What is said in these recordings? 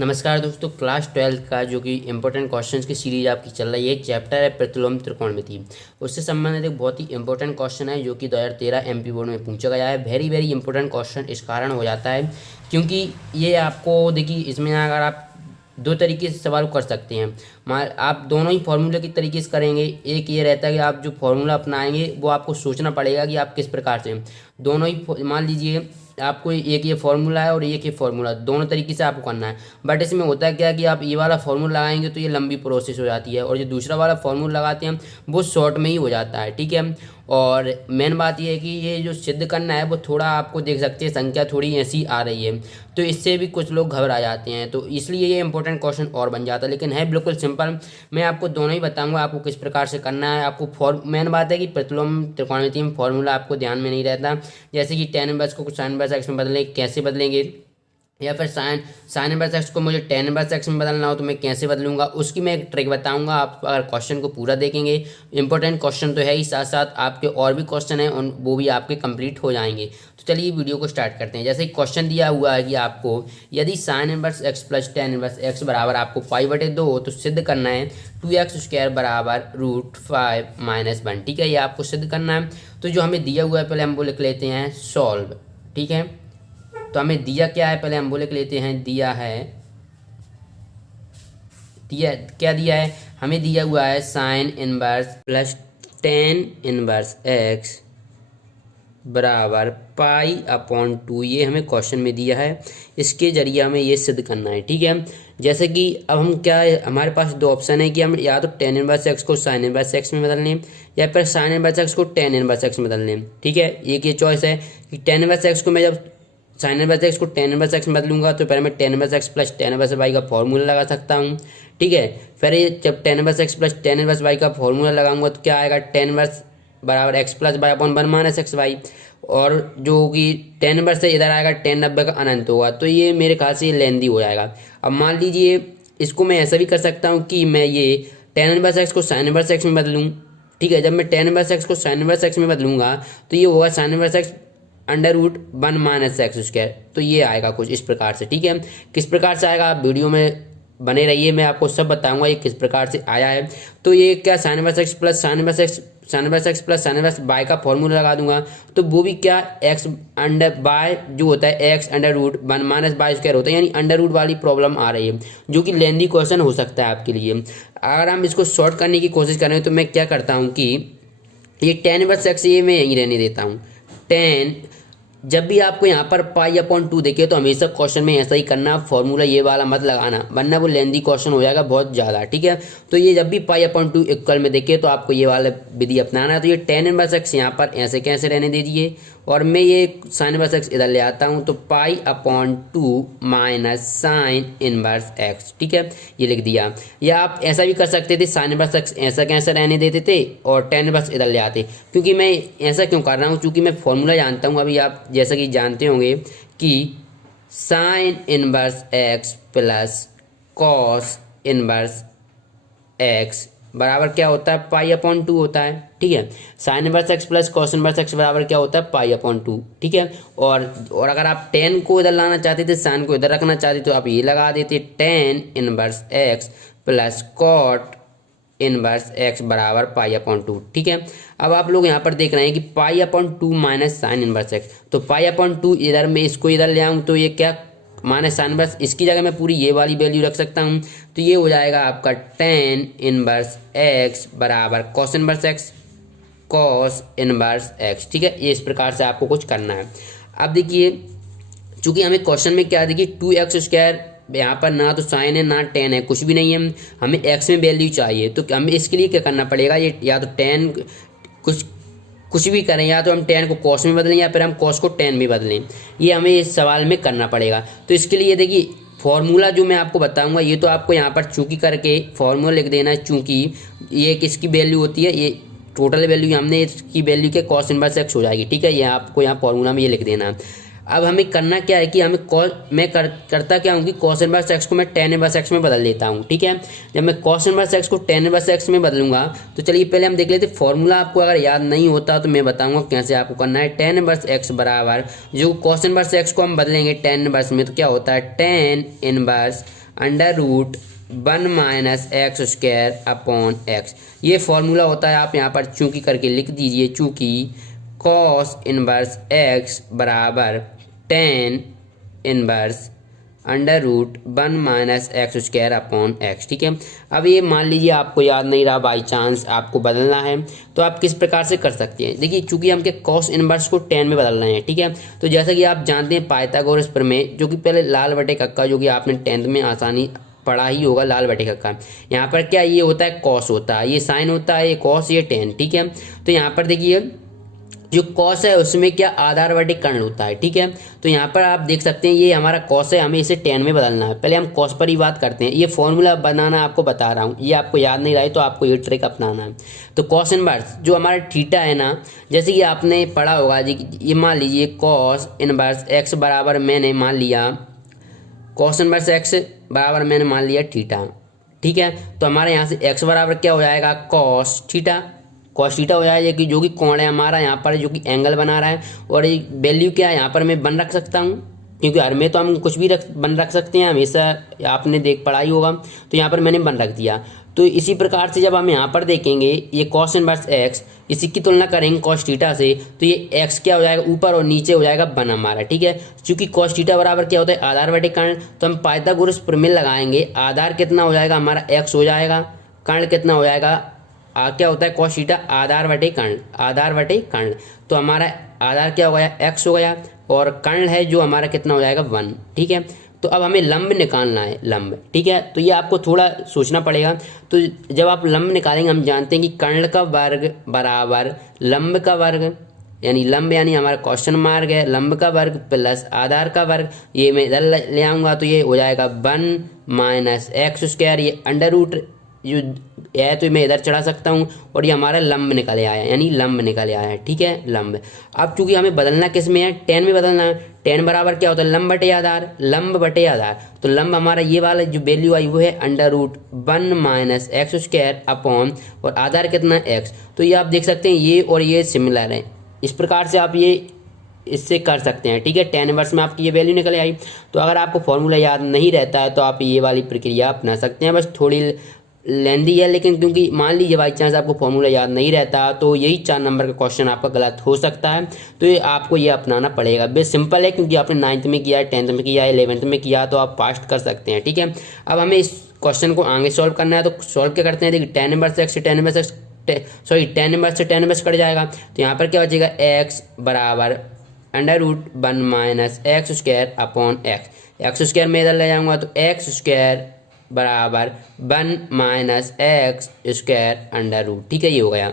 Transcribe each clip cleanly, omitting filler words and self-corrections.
नमस्कार दोस्तों, क्लास 12 का जो कि इंपॉर्टेंट क्वेश्चंस की सीरीज आपकी चल रही है। चैप्टर है प्रतिलोम त्रिकोणमिति। उससे संबंधित एक बहुत ही इंपॉर्टेंट क्वेश्चन है जो कि 2013 एमपी बोर्ड में पूछा गया है। वेरी वेरी इंपॉर्टेंट क्वेश्चन इस कारण हो जाता है क्योंकि ये आपको देखिए, इसमें अगर आप दो तरीके से सवाल कर सकते हैं। आप दोनों ही फॉर्मूले की तरीके से करेंगे। एक ये रहता है कि आप जो फॉर्मूला अपनाएंगे वो आपको सोचना पड़ेगा कि आप किस प्रकार से दोनों ही, मान लीजिए आपको एक ये फार्मूला है और एक ये फार्मूला, दोनों तरीके से आपको करना है। बट इसमें होता है क्या कि आप ये वाला फार्मूला लगाएंगे तो ये लंबी प्रोसेस हो जाती है, और जो दूसरा वाला फार्मूला लगाते हैं वो शॉर्ट में ही हो जाता है। ठीक है, और मेन बात ये है कि ये जो सिद्ध करना है वो थोड़ा आपको देख सकते हैं संख्या थोड़ी ऐसी आ रही है, तो इससे भी कुछ लोग घबरा जाते हैं, तो इसलिए ये इंपॉर्टेंट क्वेश्चन और बन जाता है। लेकिन है बिल्कुल सिंपल। मैं आपको दोनों ही बताऊंगा आपको किस प्रकार से करना है। आपको मेन बात है कि प्रतिलोम त्रिकोणमिति में फॉर्मूला आपको ध्यान में नहीं रहता, जैसे कि tan इनवर्स को sin इनवर्स x में बदलें, कैसे बदलेंगे, या फिर साइन इनवर्स एक्स को मुझे tan इनवर्स एक्स में बदलना हो तो मैं कैसे बदलूंगा, उसकी मैं एक ट्रिक बताऊंगा। आप अगर क्वेश्चन को पूरा देखेंगे, इंपॉर्टेंट क्वेश्चन तो है ही, साथ साथ आपके और भी क्वेश्चन हैं उन वो भी आपके कंप्लीट हो जाएंगे। तो चलिए वीडियो को स्टार्ट करते हैं। जैसे क्वेश्चन दिया हुआ है कि आपको यदि sign inverse X plus tan inverse X बराबर आपको π/2 हो तो सिद्ध करना है 2x² बराबर √5 - 1। ठीक है, ये आपको सिद्ध करना है। तो जो हमें दिया हुआ है पहले हम वो लिख लेते हैं सॉल्व। ठीक है, तो हमें दिया क्या है पहले हम वो लिख लेते हैं। दिया क्या दिया है, हमें दिया हुआ है sine inverse plus tan inverse X बराबर π/2। ये हमें क्वेश्चन में दिया है, इसके जरिए हमें ये सिद्ध करना है। ठीक है, जैसे कि अब हम क्या है, हमारे पास दो ऑप्शन है कि हम या तो tan इनवर्स एक्स को sin इनवर्स एक्स में बदल लें या फिर sin इनवर्स एक्स को tan इनवर्स एक्स में बदल लें। ठीक है, एक ये चॉइस है कि tan इनवर्स एक्स को मैं जब साइन इनवर्स एक्स को tan इनवर्स एक्स में बदलूंगा तो पहले मैं tan inverse X plus tan inverse Y का फॉर्मूला लगा सकता हूँ। ठीक है, फिर ये जब tan inverse X plus tan inverse Y का फॉर्मूला लगाऊंगा तो क्या आएगा, tan इनवर्स बराबर X plus Y upon 1 minus X Y, और जो कि tan इनवर्स से इधर आएगा tan 90 का अनंत होगा। तो ये मेरे ख्याल से ये लेंदी हो जाएगा। अब मान लीजिए इसको मैं ऐसा भी कर सकता हूँ कि मैं ये tan इनवर्स एक्स को sin इनवर्स एक्स में बदलूँ। ठीक है, जब मैं tan इनवर्स एक्स को sin इनवर्स एक्स में बदलूंगा तो ये होगा sin inverse x √1 minus x²। तो ये आएगा कुछ इस प्रकार से। ठीक है, किस प्रकार से आएगा आप वीडियो में बने रहिए, मैं आपको सब बताऊंगा ये किस प्रकार से आया है। तो ये क्या sin inverse X plus sin inverse by का फॉर्मूला लगा दूंगा तो वो भी क्या x अंडर बाय जो होता है x√1 माइनस y² होता है, यानी अंडर रूट वाली प्रॉब्लम आ रही है जो कि लेंदी क्वेश्चन हो सकता है आपके लिए। अगर हम इसको शॉर्ट करने की कोशिश करें तो मैं क्या करता हूँ कि ये tan इनवर्स एक्स ये मैं यहीं रहने देता हूँ। tan जब भी आपको यहाँ पर π/2 देखे तो हमेशा क्वेश्चन में ऐसा ही करना, फॉर्मूला ये वाला मत लगाना वरना वो लेंदी क्वेश्चन हो जाएगा बहुत ज़्यादा। ठीक है, तो ये जब भी π/2 इक्वल में देखे तो आपको ये वाला विधि अपनाना है। तो ये tan इनवर्स एक्स यहाँ पर ऐसे कैसे रहने दीजिए, और मैं ये sin इनवर्स एक्स इधर ले आता हूँ तो π/2 माइनस साइन इनवर्स एक्स। ठीक है, ये लिख दिया। या आप ऐसा भी कर सकते थे, sin इनवर्स एक्स ऐसा कैसे रहने देते थे और tan इनवर्स इधर ले आते। क्योंकि मैं ऐसा क्यों कर रहा हूँ, क्योंकि मैं फॉर्मूला जानता हूँ। अभी आप जैसा कि जानते होंगे कि sign inverse X plus cos inverse X बराबर क्या होता है, π/2 होता है। ठीक है, sign inverse X plus cos inverse X बराबर क्या होता है, π/2। ठीक है, और अगर आप tan को इधर लाना चाहते थे, साइन को इधर रखना चाहते तो आप ये लगा देते tan inverse X plus cot inverse X बराबर π/2। ठीक है, अब आप लोग यहाँ पर देख रहे हैं कि π/2 माइनस साइन इनवर्स एक्स, तो π/2 इधर मैं इसको इधर ले आऊँ तो ये क्या माइनस साइन इनवर्स, इसकी जगह मैं पूरी ये वाली वैल्यू रख सकता हूँ। तो ये हो जाएगा आपका tan इनवर्स एक्स बराबर कॉस इनवर्स एक्स। ठीक है, ये इस प्रकार से आपको कुछ करना है। अब देखिए, चूंकि हमें क्वेश्चन में क्या देखिए 2x², यहाँ पर ना तो साइन है ना tan है, कुछ भी नहीं है, हमें x में वैल्यू चाहिए। तो हमें इसके लिए क्या करना पड़ेगा, ये या तो tan कुछ भी करें, या तो हम tan को cos में बदलें या फिर हम cos को tan में बदलें, ये हमें इस सवाल में करना पड़ेगा। तो इसके लिए देखिए फॉर्मूला जो मैं आपको बताऊंगा ये तो आपको यहाँ पर चूंकि करके फॉर्मूला लिख देना है। चूंकि ये किसकी वैल्यू होती है, ये टोटल वैल्यू हमने इसकी वैल्यू के cos इनवर्स एक्स हो जाएगी। ठीक है, ये आपको यहाँ फॉर्मूला में ये लिख देना है। अब हमें करना क्या है कि करता क्या हूँ कि cos इनवर्स एक्स को मैं tan इनवर्स एक्स में बदल देता हूँ। ठीक है, जब मैं cos इनवर्स एक्स को tan इनवर्स एक्स में बदलूंगा तो चलिए पहले हम देख लेते फॉर्मूला। आपको अगर याद नहीं होता तो मैं बताऊंगा कैसे आपको करना है। tan इनवर्स एक्स बराबर जो cos इनवर्स एक्स को हम बदलेंगे tan इनवर्स में तो क्या होता है tan inverse under root 1 minus X square upon X. ये फॉर्मूला होता है, आप यहाँ पर चूंकि करके लिख दीजिए, चूंकि कॉस इनवर्स एक्स बराबर tan inverse under root 1 minus X square upon X. ठीक है, अब ये मान लीजिए आपको याद नहीं रहा, बाई चांस आपको बदलना है, तो आप किस प्रकार से कर सकते हैं। देखिए, चूंकि हम के कॉस इनवर्स को टेन में बदल रहे हैं, ठीक है, तो जैसा कि आप जानते हैं पाइथागोरस प्रमेय, जो कि पहले लाल बटे कक्का, जो कि आपने 10th में आसानी पढ़ा ही होगा, लाल बटे कक्का। यहाँ पर क्या ये होता है, कॉस होता है, ये साइन होता है, ये कॉस, ये टेन। ठीक है, तो यहाँ पर देखिए जो कॉस है उसमें क्या आधार बटे कर्ण होता है। ठीक है, तो यहाँ पर आप देख सकते हैं ये हमारा कॉस है, हमें इसे टेन में बदलना है। पहले हम कॉस पर ही बात करते हैं, ये फॉर्मूला बनाना आपको बता रहा हूँ, ये आपको याद नहीं रहा है तो आपको ये ट्रिक अपनाना है। तो कॉस इनवर्स जो हमारा थीटा है ना, जैसे कि आपने पढ़ा होगा जी, ये मान लीजिए कॉस इनवर्स एक्स बराबर मैंने मान लिया, कॉस इनवर्स एक्स बराबर मैंने मान लिया थीटा। ठीक है, तो हमारे यहाँ से एक्स बराबर क्या हो जाएगा, कॉस थीटा। कॉस थीटा हो जाएगा कि जो कि कोण है हमारा यहाँ पर, जो कि एंगल बना रहा है, और ये वैल्यू क्या है यहाँ पर मैं 1 रख सकता हूँ, क्योंकि हर में तो हम कुछ भी 1 रख सकते हैं हमेशा, आपने देख पढ़ाई होगा। तो यहाँ पर मैंने 1 रख दिया। तो इसी प्रकार से जब हम यहाँ पर देखेंगे ये कॉस इनवर्स एक्स, इसी की तुलना करेंगे कॉस थीटा से, तो ये एक्स क्या हो जाएगा, ऊपर और नीचे हो जाएगा 1 हमारा। ठीक है, क्योंकि कॉस थीटा बराबर क्या होता है, आधार बटे कर्ण, तो हम पाइथागोरस प्रमेय लगाएंगे, आधार कितना हो जाएगा हमारा एक्स हो जाएगा, कर्ण कितना हो जाएगा, क्या होता है कॉस थीटा आधार बटे कर्ण, आधार बटे कर्ण। तो हमारा आधार क्या हो गया, एक्स हो गया, और कर्ण है जो हमारा कितना हो जाएगा 1। ठीक है, तो अब हमें लंब निकालना है, लंब। ठीक है, तो ये आपको थोड़ा सोचना पड़ेगा। तो जब आप लंब निकालेंगे, हम जानते हैं कि कर्ण का वर्ग बराबर लंब का वर्ग, यानी लंब यानी हमारा क्वेश्चन मार्क है, लंब का वर्ग प्लस आधार का वर्ग, ये मैं इधर ले आऊँगा तो ये हो जाएगा 1 माइनस एक्स स्क्वायर, ये अंडर रूट जो है तो मैं इधर चढ़ा सकता हूँ, और ये हमारा लंब निकले आया, यानी लंब निकले आया है। ठीक है, लंब। अब चूंकि हमें बदलना किस में है, 10 में बदलना है। 10 बराबर क्या होता है, लंब बटे आधार, लंब बटे आधार। तो लंब हमारा ये वाला जो वैल्यू आई वो है under root 1 minus X square upon, और आधार कितना है एक्स। तो ये आप देख सकते हैं ये और ये सिमिलर है, इस प्रकार से आप ये इससे कर सकते हैं। ठीक है, 10 इनवर्स में आपकी ये वैल्यू निकल आई। तो अगर आपको फॉर्मूला याद नहीं रहता है तो आप ये वाली प्रक्रिया अपना सकते हैं, बस थोड़ी लेंदी है, लेकिन क्योंकि मान लीजिए बाई चांस आपको फॉर्मूला याद नहीं रहता तो यही 4 नंबर का क्वेश्चन आपका गलत हो सकता है, तो ये आपको ये अपनाना पड़ेगा। बेस सिंपल है, क्योंकि आपने 9th में किया है, 10th में किया है, 11th में किया, तो आप पास कर सकते हैं। ठीक है, अब हमें इस क्वेश्चन को आगे सॉल्व करना है, तो सॉल्व क्या करते हैं, देखिए 10 नंबर से एक्स से 10 नंबर से सॉरी 10 नंबर से 10 नंबर से कट जाएगा, तो यहाँ पर क्या बचेगा, एक्स बराबर under root 1 minus X square upon X. X square में इधर ले जाऊँगा तो एक्स स्क्वायर बराबर 1 minus X square under root. ठीक है, ये हो गया।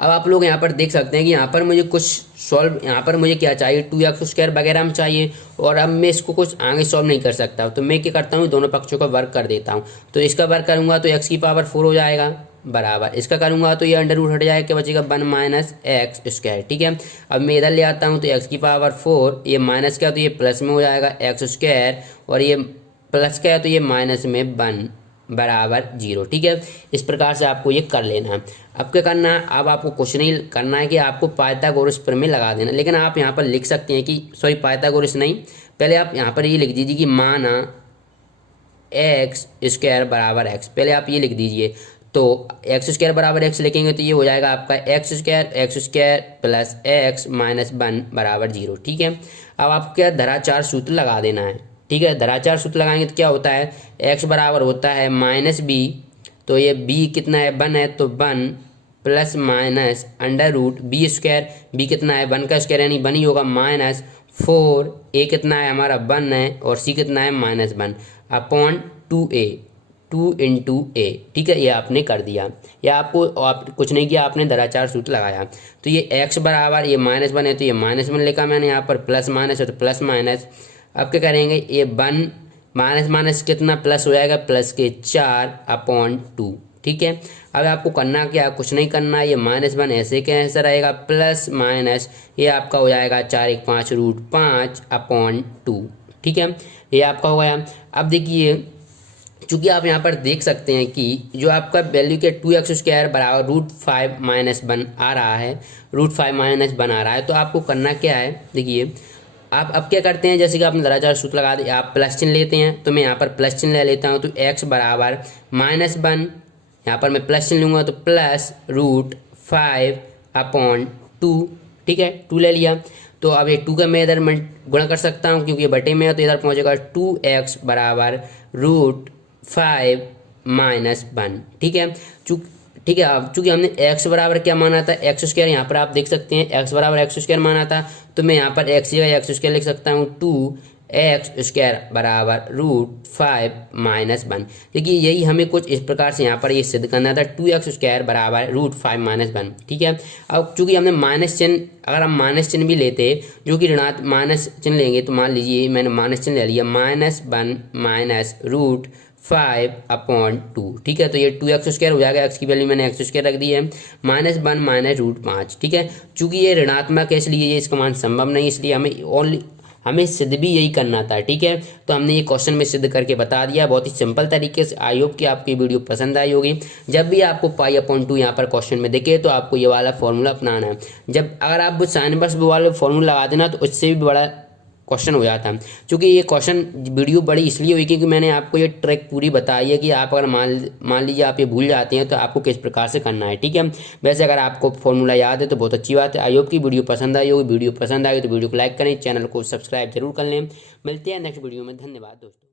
अब आप लोग यहाँ पर देख सकते हैं कि यहाँ पर मुझे कुछ सॉल्व, यहाँ पर मुझे क्या चाहिए, 2x स्क्वायर वगैरह में चाहिए, और अब मैं इसको कुछ आगे सॉल्व नहीं कर सकता, तो मैं क्या करता हूँ, दोनों पक्षों का वर्क कर देता हूँ। तो इसका वर्क करूँगा तो x की पावर 4 हो जाएगा, बराबर इसका करूँगा तो ये अंडर रूट हट जाएगा, क्या बचेगा 1 माइनस एक्स स्क्वायर। ठीक है, अब मैं इधर ले आता हूँ तो x की पावर 4, ये माइनस क्या तो ये प्लस में हो जाएगा एक्स स्क्वायर, और ये प्लस क्या है तो ये माइनस में 1 बराबर 0। ठीक है, इस प्रकार से आपको ये कर लेना है। अब क्या करना है, अब आपको कुछ नहीं करना है कि आपको पाइथागोरस प्रमेय लगा देना, लेकिन आप यहाँ पर लिख सकते हैं कि सॉरी पाइथागोरस नहीं, पहले आप यहाँ पर ये लिख दीजिए कि माना एक्स स्क्वायर बराबर एक्स, पहले आप ये लिख दीजिए। तो एक्स स्क्वायर बराबर एक्स लिखेंगे तो ये हो जाएगा आपका x square plus x minus 1 बराबर 0। ठीक है, अब आपको क्या धराचार सूत्र लगा देना है। ठीक है, धराचार सूत्र लगाएंगे तो क्या होता है, x बराबर होता है माइनस बी, तो ये b कितना है 1 है, तो 1 plus minus under root B square, B कितना है 1 का स्क्वायर यानी 1 ही होगा, माइनस 4 a कितना है हमारा 1 है, और c कितना है minus 1 upon 2a, 2 into a। ठीक है, ये आपने कर दिया, या आपको आप कुछ नहीं किया, आपने धराचार सूत्र लगाया। तो ये x बराबर ये माइनस 1 है तो ये माइनस 1 लिखा मैंने यहाँ पर, प्लस माइनस है तो प्लस माइनस। अब क्या करेंगे, ये 1 माइनस माइनस कितना प्लस हो जाएगा, प्लस के 4 अपॉन 2। ठीक है, अब आपको करना क्या, कुछ नहीं करना, ये माइनस 1 ऐसे के ऐसा रहेगा, प्लस माइनस ये आपका हो जाएगा 4 1 5 रूट 5 अपॉन 2। ठीक है, ये आपका हो गया। अब देखिए, चूँकि आप यहाँ पर देख सकते हैं कि जो आपका वैल्यू के 2x स्क्वायर बराबर रूट 5 माइनस 1 आ रहा है, रूट 5 माइनस 1 आ रहा है, तो आपको करना क्या है, देखिए आप अब क्या करते हैं, जैसे कि आपने ज़रा सूत्र लगा दिया, आप प्लस चिन्ह लेते हैं, तो मैं यहाँ पर प्लस चिन्ह ले लेता हूँ। तो x बराबर -1, यहाँ पर मैं प्लस चिन्ह लूँगा तो +√5/2, ठीक है, 2 ले लिया। तो अब ये 2 का मैं इधर गुणा कर सकता हूँ क्योंकि ये बटे में है, तो इधर पहुँचेगा 2x बराबर √5 - 1, ठीक है। ठीक है, अब चूंकि हमने x बराबर क्या माना था, x², यहाँ पर आप देख सकते हैं x बराबर x² माना था, तो मैं यहाँ पर x जगह x² लिख सकता हूँ, 2x² बराबर √5 - 1। देखिए यही हमें कुछ इस प्रकार से यहाँ पर ये सिद्ध करना था, 2x² बराबर √5 - 1, ठीक है। अब चूंकि हमने माइनस चिन्ह, अगर हम माइनस चिन्ह भी लेते जो कि ऋणात्मक माइनस चिन्ह लेंगे, तो मान लीजिए मैंने माइनस चिन्ह ले लिया, -1 - √5/2, ठीक है। तो ये 2x² हो जाएगा, x की वैल्यू मैंने x² रख दी है, -1 - √5, ठीक है। चूंकि ये ऋणात्मक है इसलिए ये इसका मान संभव नहीं, इसलिए हमें सिद्ध भी यही करना था, ठीक है। तो हमने ये क्वेश्चन में सिद्ध करके बता दिया बहुत ही सिंपल तरीके से। आई होप कि आपकी वीडियो पसंद आई होगी। जब भी आपको π/2 यहाँ पर क्वेश्चन में दिखे तो आपको ये वाला फॉर्मूला अपनाना है। जब अगर आप साइन इनवर्स वाला फॉर्मूला लगा देना तो उससे भी बड़ा क्वेश्चन हो जाता है। क्योंकि ये क्वेश्चन वीडियो बड़ी इसलिए हुई क्योंकि मैंने आपको ये ट्रिक पूरी बताई है कि आप अगर मान लीजिए आप ये भूल जाते हैं तो आपको किस प्रकार से करना है, ठीक है। वैसे अगर आपको फॉर्मूला याद है तो बहुत अच्छी बात है। आई होप की वीडियो पसंद आई होगी। वीडियो पसंद आई तो वीडियो को लाइक करें, चैनल को सब्सक्राइब जरूर कर लें। मिलते हैं नेक्स्ट वीडियो में। धन्यवाद दोस्तों।